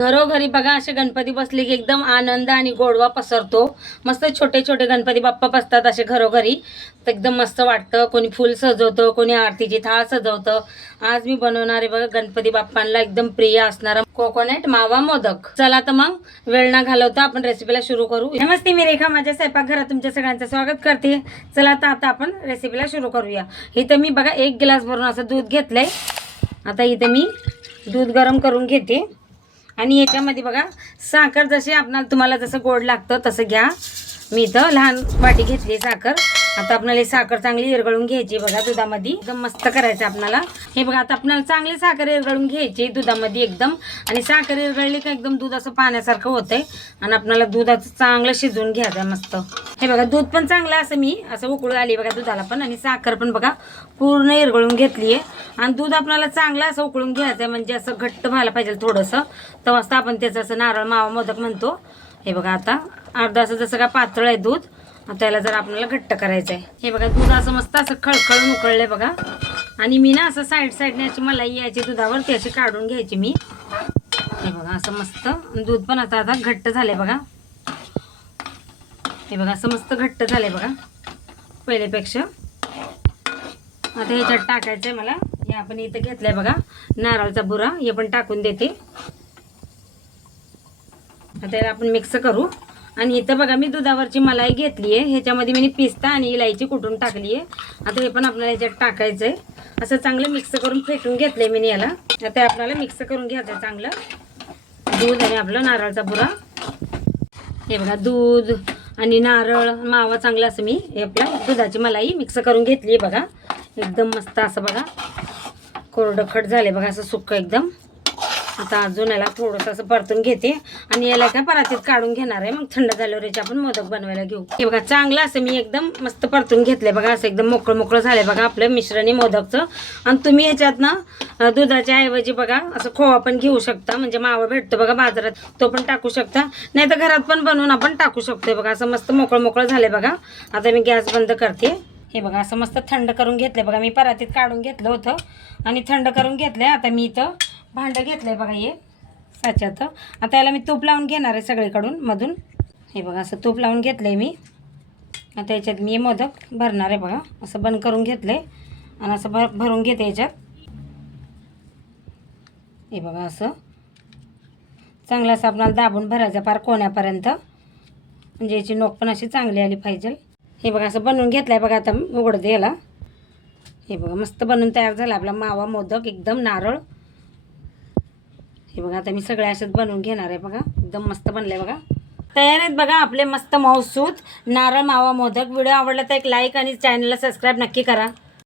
घरोघरी बघा असे गणपती बसले की एकदम आनंद आणि गोडवा पसरतो. मस्त छोटे छोटे गणपती बाप्पा बसतात असे घरोघरी. तर एकदम मस्त वाटतं. कोणी फुल सजवतं कोणी आरतीची थाळ सजवतं. आज मी बनवणारे बघा गणपती बाप्पांना एकदम प्रिय असणारा कोकोनट मावा मोदक. चला तर मग वेळ ना घालवता आपण रेसिपीला सुरू करू. नमस्ते मी रेखा. माझ्या स्वयंपाकघरात तुमच्या सगळ्यांचं स्वागत करते. चला तर आता आपण रेसिपीला सुरू करूया. इथं मी बघा एक गिलास भरून असं दूध घेतलंय. आता इथे मी दूध गरम करून घेते. आणि याच्यामध्ये बघा साखर जशी आपणाला तुम्हाला जसं गोड लागतं तसं घ्या. मी इथं लहान वाटी घेतली साखर. आता आपल्याला साखर चांगली इरगळून घ्यायची बघा दुधामध्ये. एकदम मस्त करायचं आपणाला. हे बघा आता आपल्याला चांगली साखर इरगळून घ्यायची दुधामध्ये एकदम. आणि साखर इरगळली का एकदम दूध असं पाण्यासारखं होतंय. आणि आपल्याला दुधाचं चांगलं शिजवून घ्यायचं मस्त. हे बघा दूध पण चांगलं असं मी असं उकळून आली बघा दुधाला पण. आणि साखर पण बघा पूर्ण इरगळून घेतली आहे आणि दूध आपल्याला चांगलं असं उकळून घ्यायचं आहे म्हणजे असं घट्ट व्हायला पाहिजे थोडंसं. तेव्हाच आपण त्याचं असं नारळ मावा मोदक म्हणतो. हे बघा आता अर्धा असं जसं का पातळ आहे दूध त्याला जर आपल्याला घट्ट करायचं आहे हे बघा दूध असं मस्त असं खळखळून उकळलंय बघा. आणि मी ना असं साईड साईडने अशी मलाई यायची दुधावर ती अशी काढून घ्यायची मी. हे बघा असं मस्त. आणि दूध पण आता आता घट्ट झालंय बघा. हे बघा असं मस्त घट्ट झालं आहे बघा पहिल्यापेक्षा. आता ह्याच्यात टाकायचं आहे मला. हे आपण इथं घेतलंय बघा नारळचा बुरा. हे पण टाकून देते. आता याला आपण मिक्स करू. आणि इथं बघा मी दुधावरची मलाई घेतली आहे ह्याच्यामध्ये मी पिस्ता आणि इलायची कुटून टाकली आहे आता हे पण आपल्याला ह्याच्यात टाकायचं आहे असं चांगलं मिक्स करून फेटून घेतलंय मी याला. आता आपल्याला मिक्स करून घ्यायचं आहे चांगलं. दूध आणि आपलं नारळचा बुरा. हे बघा दूध. आणि नारळ मावा चांगला असं मी हे आपल्या दुधाची मलाई मिक्स करून घेतली आहे बघा. एकदम मस्त असं बघा. कोरडं खट झाले बघा असं सुक्क एकदम. आता अजून याला थोडंसं असं परतून घेते. आणि याला काय परातीत काढून घेणार आहे. मग थंड झाल्यावर याचे आपण मोदक बनवायला घेऊ. हे बघा चांगलं असं मी एकदम मस्त परतून घेतलंय बघा. असं एकदम मोकळं मोकळं झालंय बघा आपलं मिश्रणी मोदकचं. आणि तुम्ही याच्यात ना दुधाच्या ऐवजी बघा असं खोवा पण घेऊ शकता. म्हणजे मावा भेटतो बघा बाजारात तो पण टाकू शकता. नाही तर घरात पण बनवून आपण टाकू शकतोय बघा. असं मस्त मोकळं मोकळं झालंय बघा. आता मी गॅस बंद करते. हे बघा असं मस्त थंड करून घेतलंय बघा. मी परातीत काढून घेतलं होतं. आणि थंड करून घेतलंय. आता मी इथं भांडं घेतलंय बघा हे. साच्यात. आता याला मी तूप लावून घेणार आहे सगळीकडून मधून. हे बघा असं तूप लावून घेतलंय मी. आता याच्यात मी मोदक भरणार आहे बघा. असं बंद करून घेतलंय. आणि असं भर भरून घेते याच्यात. हे बघा असं. चांगलं असं आपणाला दाबून भरायचं पार कोण्यापर्यंत. म्हणजे याची नोक पण अशी चांगली आली पाहिजे. हे बघा असं बनवून घेतलं आहे बघा आता उघडते याला. हे बघा मस्त बनवून तयार झाला आपला मावा मोदक एकदम नारळ. हे बघा आता मी सगळ्या अशाच बनवून घेणार आहे बघा. एकदम मस्त बनले बघा. तयार आहेत बघा आपले मस्त मौसूत नारळ मावा मोदक. व्हिडिओ आवडला तर एक लाईक आणि चॅनलला सबस्क्राईब नक्की करा.